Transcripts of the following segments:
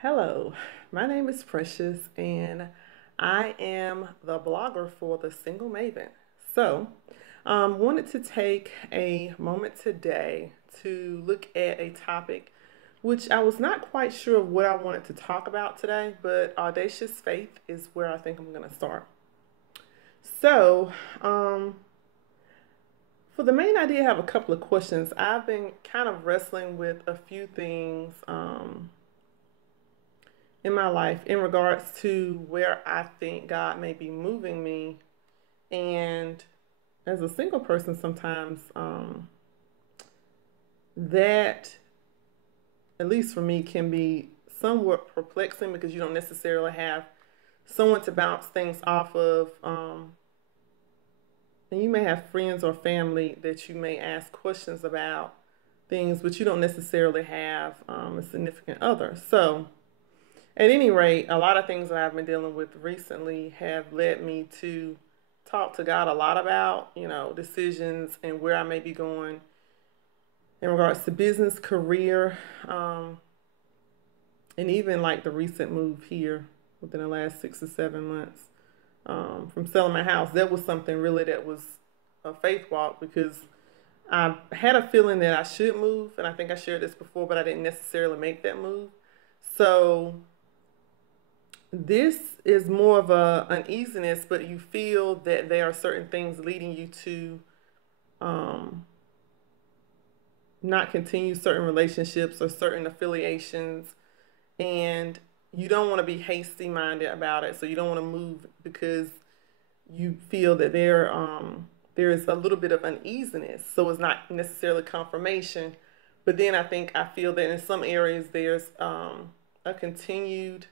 Hello, my name is Precious and I am the blogger for The Single Maven. So, wanted to take a moment today to look at a topic which I was not quite sure of what I wanted to talk about today, but Audacious Faith is where I think I'm going to start. So, for the main idea, I have a couple of questions. I've been kind of wrestling with a few things. In my life in regards to where I think God may be moving me. And as a single person, sometimes that, at least for me, can be somewhat perplexing because you don't necessarily have someone to bounce things off of. And you may have friends or family that you may ask questions about things, but you don't necessarily have a significant other. So, at any rate, a lot of things that I've been dealing with recently have led me to talk to God a lot about, decisions and where I may be going in regards to business, career, and even like the recent move here within the last 6 or 7 months from selling my house. That was something really that was a faith walk because I had a feeling that I should move, and I think I shared this before, but I didn't necessarily make that move. So this is more of a uneasiness, but you feel that there are certain things leading you to not continue certain relationships or certain affiliations, and you don't want to be hasty minded about it. So you don't want to move because you feel that there is a little bit of uneasiness. So it's not necessarily confirmation, but then I feel that in some areas there's a continued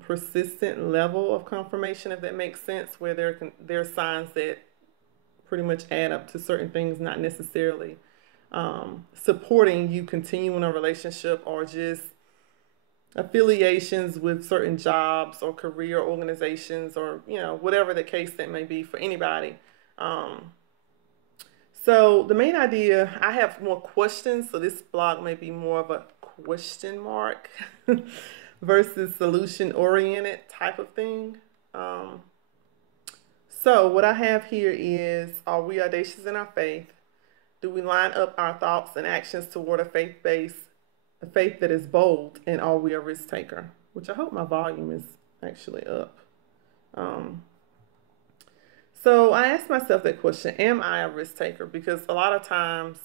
persistent level of confirmation, if that makes sense, where there are signs that pretty much add up to certain things, not necessarily supporting you continuing a relationship or just affiliations with certain jobs or career organizations or whatever the case that may be for anybody. So the main idea, I have more questions, so this blog may be more of a question mark versus solution oriented type of thing. So what I have here is, are we audacious in our faith? Do we line up our thoughts and actions toward a faith that is bold? And are we a risk taker? Which I hope my volume is actually up. So I asked myself that question, am I a risk taker? Because a lot of times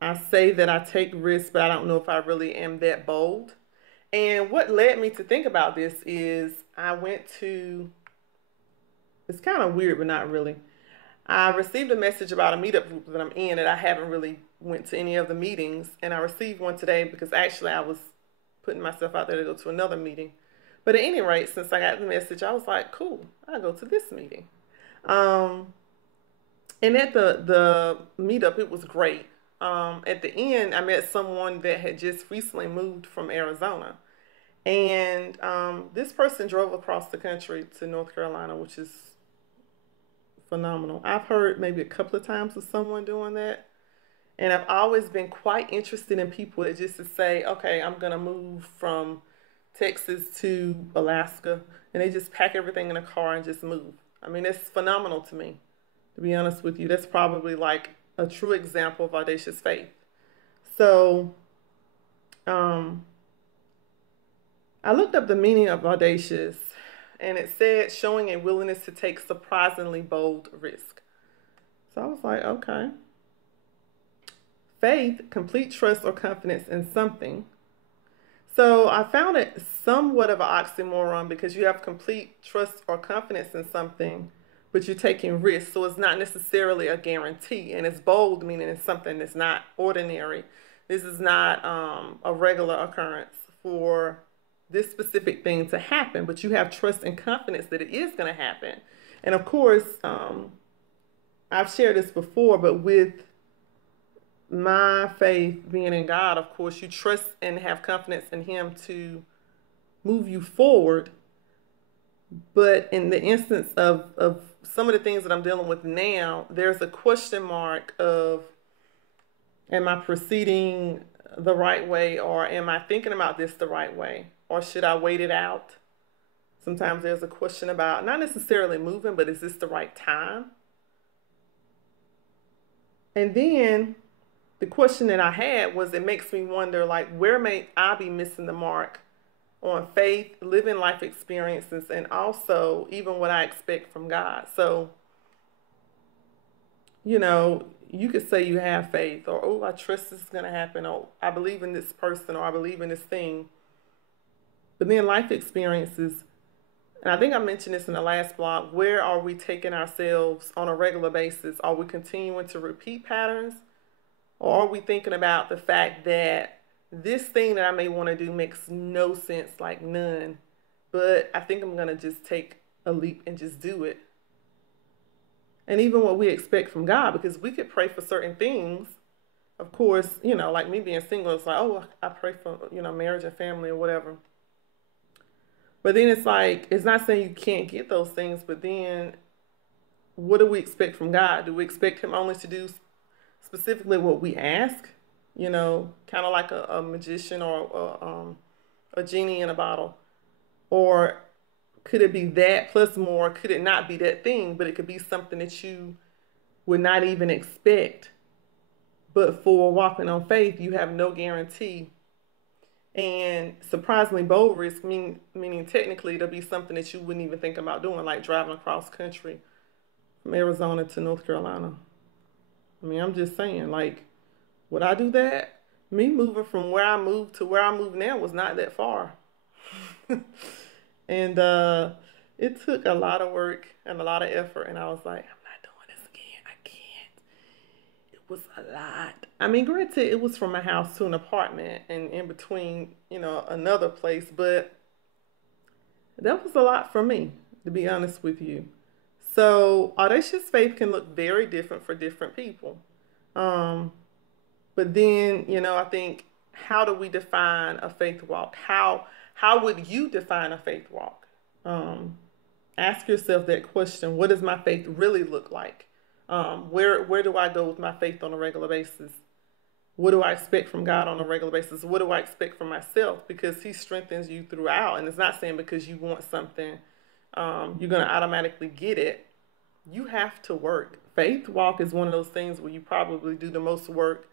I say that I take risks, but I don't know if I really am that bold. And what led me to think about this is it's kind of weird, but not really. I received a message about a meetup group that I'm in, and I haven't really went to any of the meetings. And I received one today because actually I was putting myself out there to go to another meeting. But at any rate, since I got the message, I was like, cool, I'll go to this meeting. And at the meetup, it was great. At the end, I met someone that had just recently moved from Arizona. And this person drove across the country to North Carolina, which is phenomenal. I've heard maybe a couple of times of someone doing that. And I've always been quite interested in people that just to say, okay, I'm going to move from Texas to Alaska. And they just pack everything in a car and just move. I mean, it's phenomenal to me, to be honest with you. That's probably like a true example of audacious faith. So, I looked up the meaning of audacious, and it said showing a willingness to take surprisingly bold risk. So I was like, okay. Faith, complete trust or confidence in something. So I found it somewhat of an oxymoron because you have complete trust or confidence in something, but you're taking risks. So it's not necessarily a guarantee. And it's bold, meaning it's something that's not ordinary. This is not a regular occurrence for this specific thing to happen, but you have trust and confidence that it is going to happen. And of course, I've shared this before, but with my faith being in God, of course, you trust and have confidence in Him to move you forward. But in the instance of some of the things that I'm dealing with now, there's a question mark of, am I proceeding the right way, or am I thinking about this the right way, or should I wait it out? Sometimes there's a question about not necessarily moving, but is this the right time? And then the question that I had was, it makes me wonder, like, where may I be missing the mark on faith, living life experiences, and also even what I expect from God. So, you could say you have faith, or, oh, I trust this is going to happen, or I believe in this person, or I believe in this thing. But then life experiences, and I think I mentioned this in the last blog, where are we taking ourselves on a regular basis? Are we continuing to repeat patterns? Or are we thinking about the fact that this thing that I may want to do makes no sense, like none, but I think I'm going to just take a leap and just do it? And even what we expect from God, because we could pray for certain things. Of course, like me being single, it's like, oh, I pray for, marriage and family or whatever. But then it's like, it's not saying you can't get those things, but then what do we expect from God? Do we expect him only to do specifically what we ask? Kind of like a magician, or a genie in a bottle? Or could it be that plus more? Could it not be that thing, but it could be something that you would not even expect? But for walking on faith, you have no guarantee. And surprisingly bold risk, meaning technically it'll be something that you wouldn't even think about doing, like driving across country from Arizona to North Carolina. I'm just saying, like, would I do that? Me moving from where I moved to where I move now was not that far. And it took a lot of work and a lot of effort, and I was like, I'm not doing this again. I can't. It was a lot. Granted, it was from a house to an apartment and in between, another place, but that was a lot for me, to be honest with you. So audacious faith can look very different for different people. But then, I think, how do we define a faith walk? How would you define a faith walk? Ask yourself that question. What does my faith really look like? Where do I go with my faith on a regular basis? What do I expect from God on a regular basis? What do I expect from myself? Because he strengthens you throughout. And it's not saying because you want something, you're going to automatically get it. You have to work. Faith walk is one of those things where you probably do the most work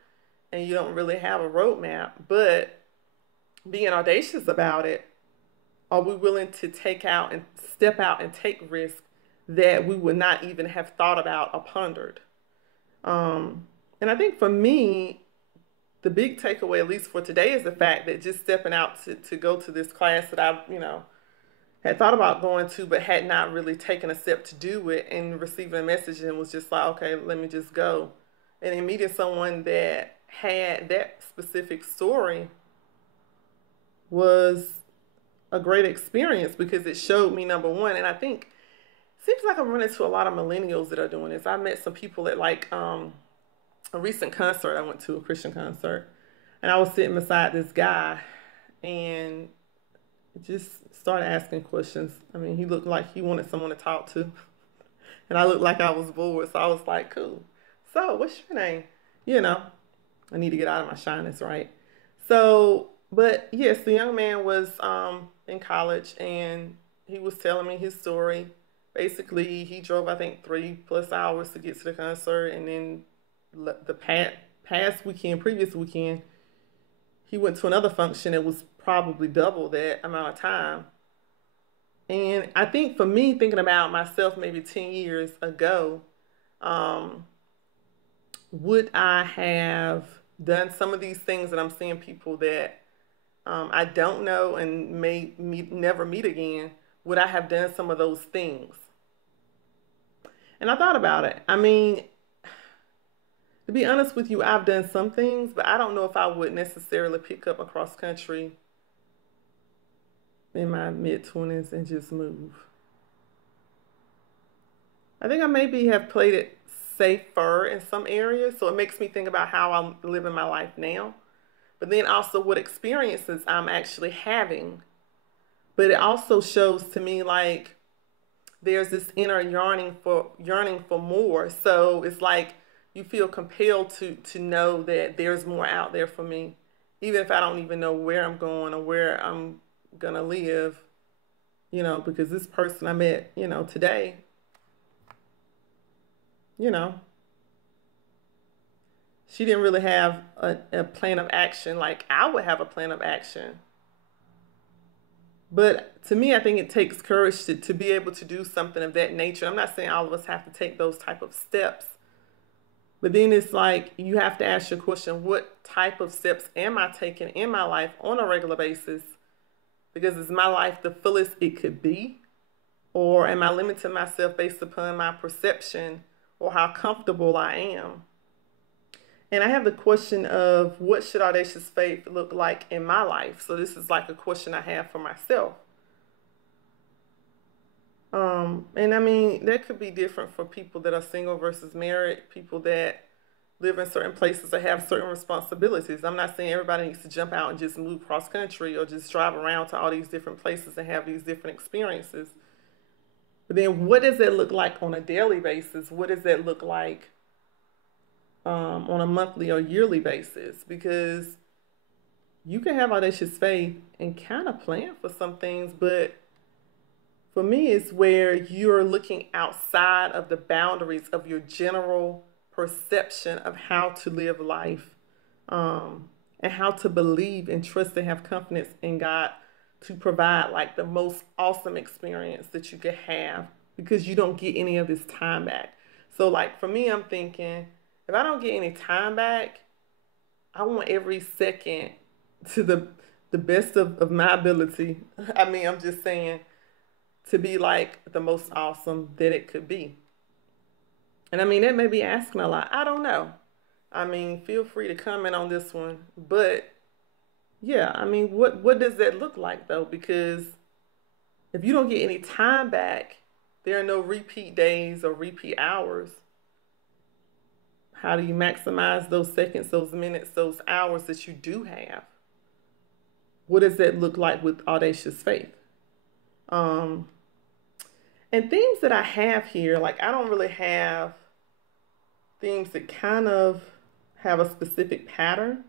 and you don't really have a roadmap. But being audacious about it, are we willing to step out and take risks that we would not even have thought about or pondered? And I think for me, the big takeaway, at least for today, is the fact that just stepping out to go to this class that I, had thought about going to, but had not really taken a step to do it, and receiving a message and was just like, okay, let me just go. And then meeting someone that had that specific story was a great experience, because it showed me, number one, and I think it seems like I'm running into a lot of millennials that are doing this. I met some people at a recent concert I went to, a Christian concert, and I was sitting beside this guy and just started asking questions. He looked like he wanted someone to talk to, and I looked like I was bored, so I was like, cool. So, what's your name? I need to get out of my shyness, right? So, but yes, the young man was in college, and he was telling me his story. Basically, he drove, I think, 3+ hours to get to the concert, and then the previous weekend, he went to another function that was probably double that amount of time. And I think for me, thinking about myself maybe 10 years ago, would I have done some of these things that I'm seeing people that I don't know and may never meet again? Would I have done some of those things? And I thought about it. To be honest with you, I've done some things, but I don't know if I would necessarily pick up a cross country in my mid-20s and just move. I think I maybe have played it safer in some areas, so it makes me think about how I'm living my life now, but then also what experiences I'm actually having. But it also shows to me, like, there's this inner yearning for more. So it's like you feel compelled to know that there's more out there for me, even if I don't even know where I'm going or where I'm gonna live, because this person I met, today, you know, she didn't really have a plan of action like I would have a plan of action. But to me, I think it takes courage to be able to do something of that nature. I'm not saying all of us have to take those type of steps, but then it's like you have to ask your question, what type of steps am I taking in my life on a regular basis? Because is my life the fullest it could be? Or am I limiting myself based upon my perception or how comfortable I am? And I have the question of what should audacious faith look like in my life? So this is like a question I have for myself. And I mean, that could be different for people that are single versus married, people that live in certain places that have certain responsibilities. I'm not saying everybody needs to jump out and just move cross country or just drive around to all these different places and have these different experiences. But then what does that look like on a daily basis? What does that look like on a monthly or yearly basis? Because you can have audacious faith and kind of plan for some things, but for me, it's where you're looking outside of the boundaries of your general perception of how to live life, and how to believe and trust and have confidence in God to provide like the most awesome experience that you could have, because you don't get any of this time back. So like for me, I'm thinking if I don't get any time back, I want every second to the best of my ability. I mean, I'm just saying, to be like the most awesome that it could be. And I mean, that may be asking a lot. I don't know. I mean, feel free to comment on this one. But yeah, I mean, what does that look like though? Because if you don't get any time back, there are no repeat days or repeat hours. How do you maximize those seconds, those minutes, those hours that you do have? What does that look like with audacious faith? And themes that I have here, like I don't really have themes that kind of have a specific pattern.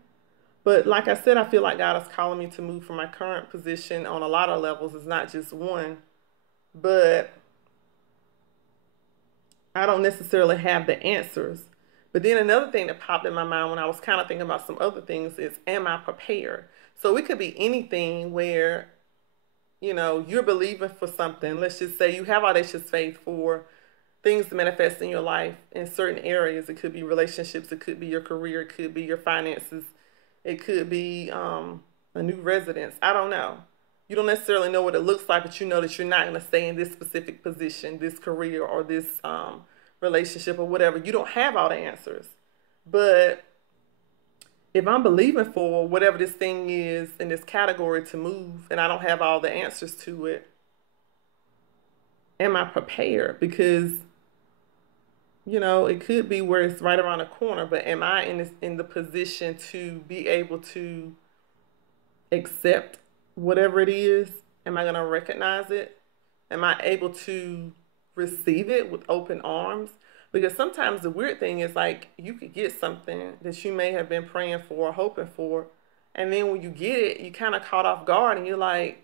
But like I said, I feel like God is calling me to move from my current position on a lot of levels. It's not just one. But I don't necessarily have the answers. But then another thing that popped in my mind when I was kind of thinking about some other things is, am I prepared? So it could be anything where, you're believing for something. Let's just say you have audacious faith for things to manifest in your life in certain areas. It could be relationships. It could be your career. It could be your finances. It could be a new residence. I don't know. You don't necessarily know what it looks like, but you know that you're not going to stay in this specific position, this career, or this relationship or whatever. You don't have all the answers. But if I'm believing for whatever this thing is in this category to move and I don't have all the answers to it, am I prepared? Because, it could be where it's right around the corner, but am I in the position to be able to accept whatever it is? Am I going to recognize it? Am I able to receive it with open arms? Because sometimes the weird thing is like you could get something that you may have been praying for or hoping for, and then when you get it, you kind of caught off guard and you're like,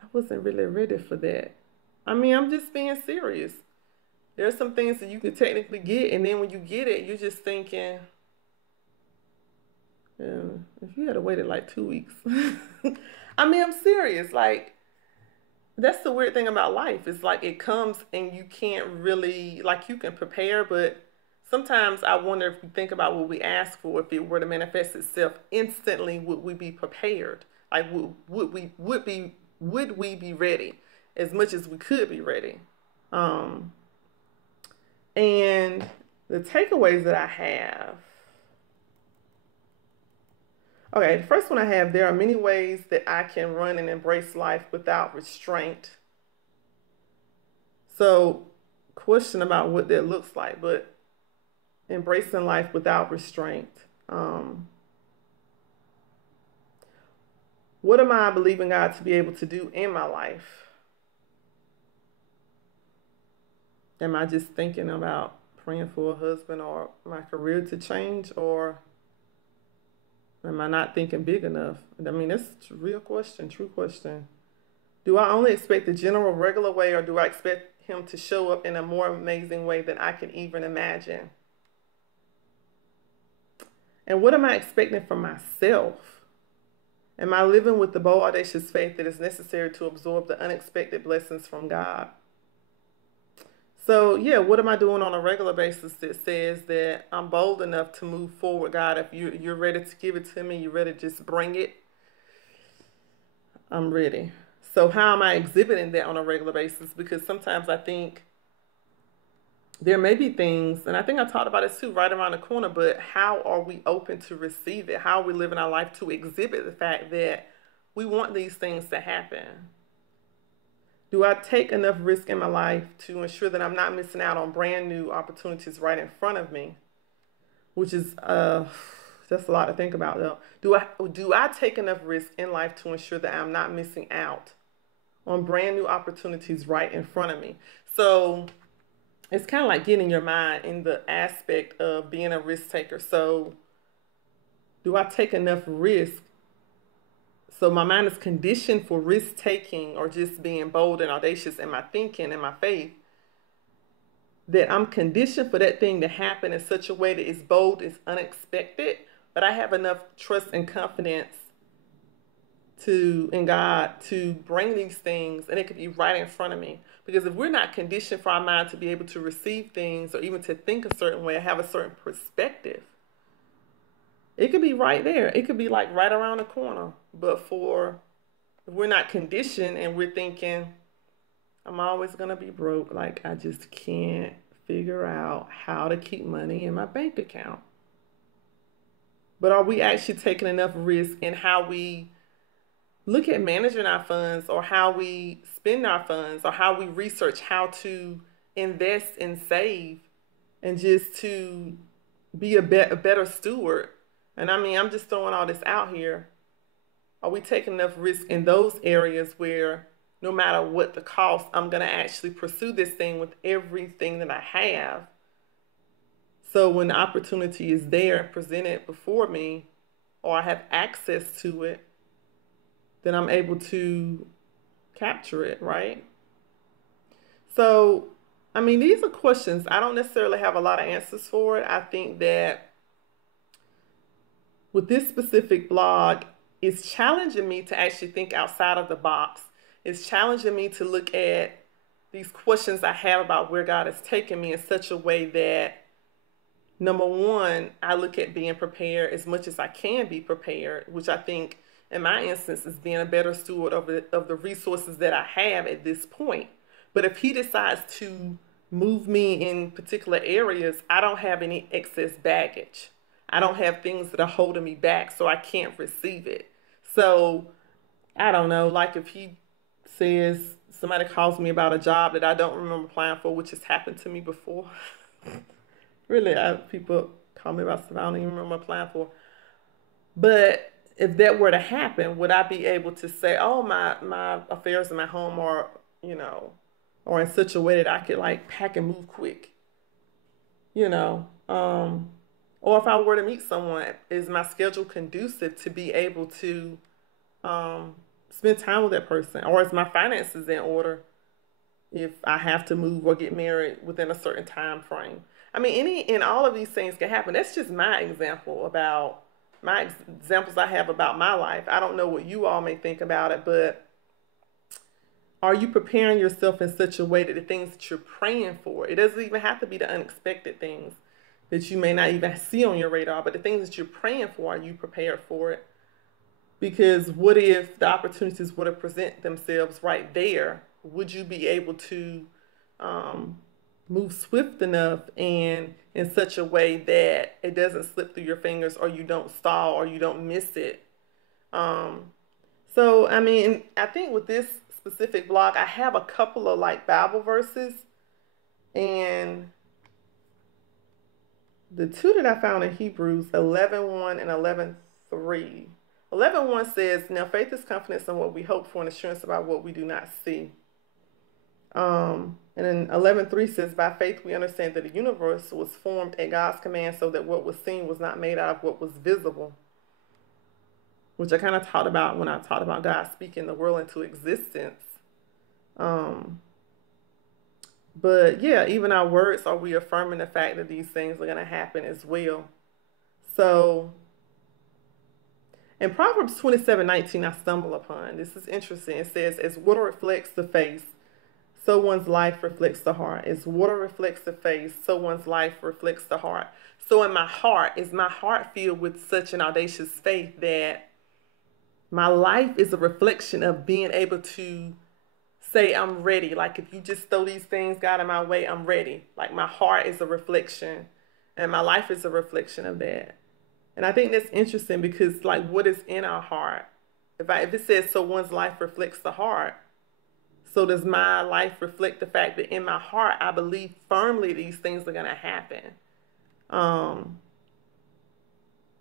I wasn't really ready for that. I mean, I'm just being serious. There's some things that you can technically get, and then when you get it, you're just thinking, if you had waited like 2 weeks. I mean, I'm serious. Like, that's the weird thing about life. It's like it comes and you can't really, like you can prepare, but sometimes I wonder if we think about what we ask for, if it were to manifest itself instantly, would we be prepared? Like would we be ready as much as we could be ready? And the takeaways that I have. Okay, the first one I have, there are many ways that I can run and embrace life without restraint. So, question about what that looks like, but embracing life without restraint. What am I believing God to be able to do in my life? Am I just thinking about praying for a husband or my career to change, or Am I not thinking big enough? I mean, that's a real question, true question. Do I only expect the general regular way, or do I expect him to show up in a more amazing way than I can even imagine? And what am I expecting from myself? Am I living with the bold, audacious faith that is necessary to absorb the unexpected blessings from God? So, yeah, what am I doing on a regular basis that says that I'm bold enough to move forward, God? If you're ready to give it to me, you're ready to just bring it, I'm ready. So how am I exhibiting that on a regular basis? Because sometimes I think there may be things, and I think I talked about it too, right around the corner, but how are we open to receive it? How are we living our life to exhibit the fact that we want these things to happen? Do I take enough risk in my life to ensure that I'm not missing out on brand new opportunities right in front of me? Which is that's a lot to think about though. Do I take enough risk in life to ensure that I'm not missing out on brand new opportunities right in front of me? So it's kind of like getting your mind in the aspect of being a risk taker. So do I take enough risk so my mind is conditioned for risk taking, or just being bold and audacious in my thinking and my faith, that I'm conditioned for that thing to happen in such a way that it's bold, it's unexpected, but I have enough trust and confidence in God to bring these things, and it could be right in front of me. Because if we're not conditioned for our mind to be able to receive things, or even to think a certain way, have a certain perspective, it could be right there. It could be like right around the corner. But if we're not conditioned and we're thinking, I'm always going to be broke, like I just can't figure out how to keep money in my bank account. But are we actually taking enough risk in how we look at managing our funds, or how we spend our funds, or how we research how to invest and save, and just to be a better steward? And I mean, I'm just throwing all this out here. Are we taking enough risk in those areas where no matter what the cost, I'm going to actually pursue this thing with everything that I have? So when the opportunity is there presented before me, or I have access to it, then I'm able to capture it, right? So, I mean, these are questions. I don't necessarily have a lot of answers for it. I think that with this specific blog, it's challenging me to actually think outside of the box. It's challenging me to look at these questions I have about where God has taken me in such a way that, number one, I look at being prepared as much as I can be prepared, which I think in my instance is being a better steward of the resources that I have at this point. But if he decides to move me in particular areas, I don't have any excess baggage. I don't have things that are holding me back, so I can't receive it. So I don't know, like if he says, somebody calls me about a job that I don't remember applying for, which has happened to me before. Really, people call me about stuff I don't even remember applying for. But if that were to happen, would I be able to say, oh, my affairs in my home are, or in such a way that I could like pack and move quick, or if I were to meet someone, is my schedule conducive to be able to spend time with that person? Or is my finances in order if I have to move or get married within a certain time frame? I mean, all of these things can happen. That's just my examples I have about my life. I don't know what you all may think about it, but are you preparing yourself in such a way that the things that you're praying for, it doesn't even have to be the unexpected things that you may not even see on your radar, but the things that you're praying for, are you prepared for it? Because what if the opportunities were to present themselves right there? Would you be able to move swift enough and in such a way that it doesn't slip through your fingers, or you don't stall, or you don't miss it? So, I mean, I think with this specific blog, I have a couple of like Bible verses, and the two that I found in Hebrews 11:1 and 11:3. 11:1 says, now faith is confidence in what we hope for and assurance about what we do not see. And then 11:3 says, by faith we understand that the universe was formed at God's command, so that what was seen was not made out of what was visible. which I kind of talked about when I talked about God speaking the world into existence. Um, but yeah, even our words are reaffirming the fact that these things are going to happen as well. So in Proverbs 27:19, I stumble upon this is interesting. It says, "As water reflects the face, so one's life reflects the heart. As water reflects the face, so one's life reflects the heart." So in my heart, is my heart filled with such an audacious faith that my life is a reflection of being able to say, "I'm ready." Like if you just throw these things, God, in my way, I'm ready. Like my heart is a reflection and my life is a reflection of that. And I think that's interesting because like what is in our heart? If it says so one's life reflects the heart, so does my life reflect the fact that in my heart I believe firmly these things are gonna happen? Um,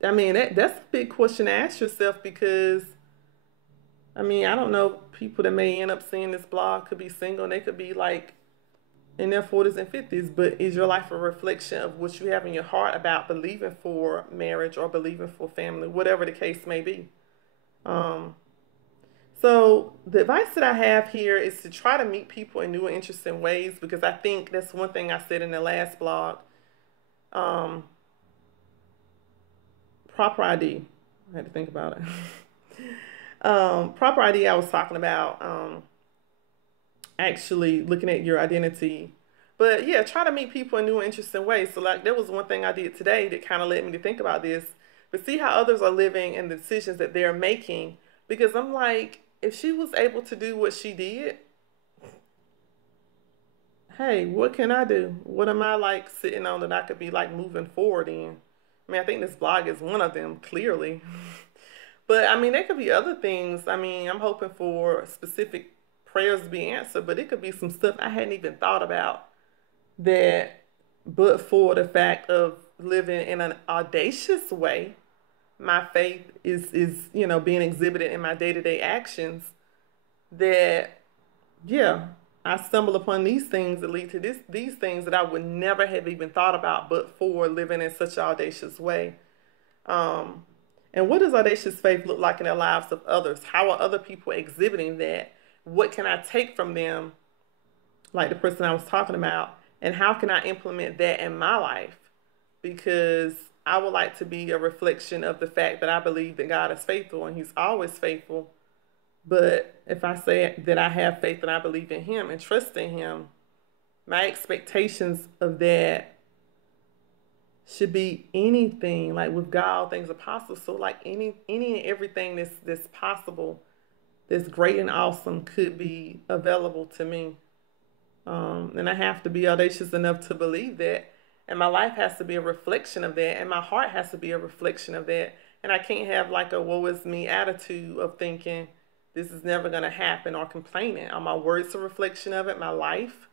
I mean that's a big question to ask yourself because I mean I don't know, people that may end up seeing this blog could be single and they could be like in their 40s and 50s, but is your life a reflection of what you have in your heart about believing for marriage or believing for family, whatever the case may be? Um, so the advice that I have here is to try to meet people in new and interesting ways because I think that's one thing I said in the last blog. Um, proper ID. I had to think about it. Proper ID, I was talking about actually looking at your identity. But yeah, try to meet people in new and interesting ways. So like there was one thing I did today that kind of led me to think about this. But see how others are living and the decisions that they're making. Because I'm like, if she was able to do what she did, hey, what can I do? What am I like sitting on that I could be like moving forward in? I mean, I think this blog is one of them, clearly. But I mean, there could be other things. I mean, I'm hoping for specific prayers to be answered, but it could be some stuff I hadn't even thought about that, but for the fact of living in an audacious way, my faith is being exhibited in my day-to-day actions. That yeah, I stumble upon these things that lead to these things that I would never have even thought about, but for living in such an audacious way. Um, and what does audacious faith look like in the lives of others? How are other people exhibiting that? What can I take from them, like the person I was talking about, and how can I implement that in my life? Because I would like to be a reflection of the fact that I believe that God is faithful and He's always faithful. But if I say that I have faith and I believe in Him and trust in Him, my expectations of that should be anything. Like with God, all things are possible. So like any and everything that's possible, that's great and awesome, could be available to me. And I have to be audacious enough to believe that. And my life has to be a reflection of that. And my heart has to be a reflection of that. And I can't have like a woe is me attitude of thinking this is never going to happen or complaining. Are my words a reflection of it? My life,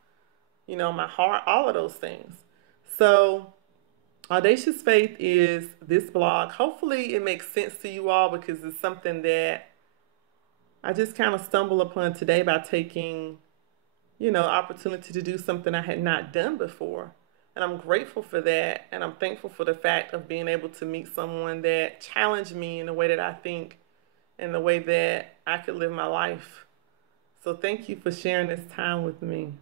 my heart, all of those things. So Audacious Faith is this blog. Hopefully it makes sense to you all because it's something that I just kind of stumbled upon today by taking opportunity to do something I had not done before. And I'm grateful for that. And I'm thankful for the fact of being able to meet someone that challenged me in the way that I think and the way that I could live my life. So thank you for sharing this time with me.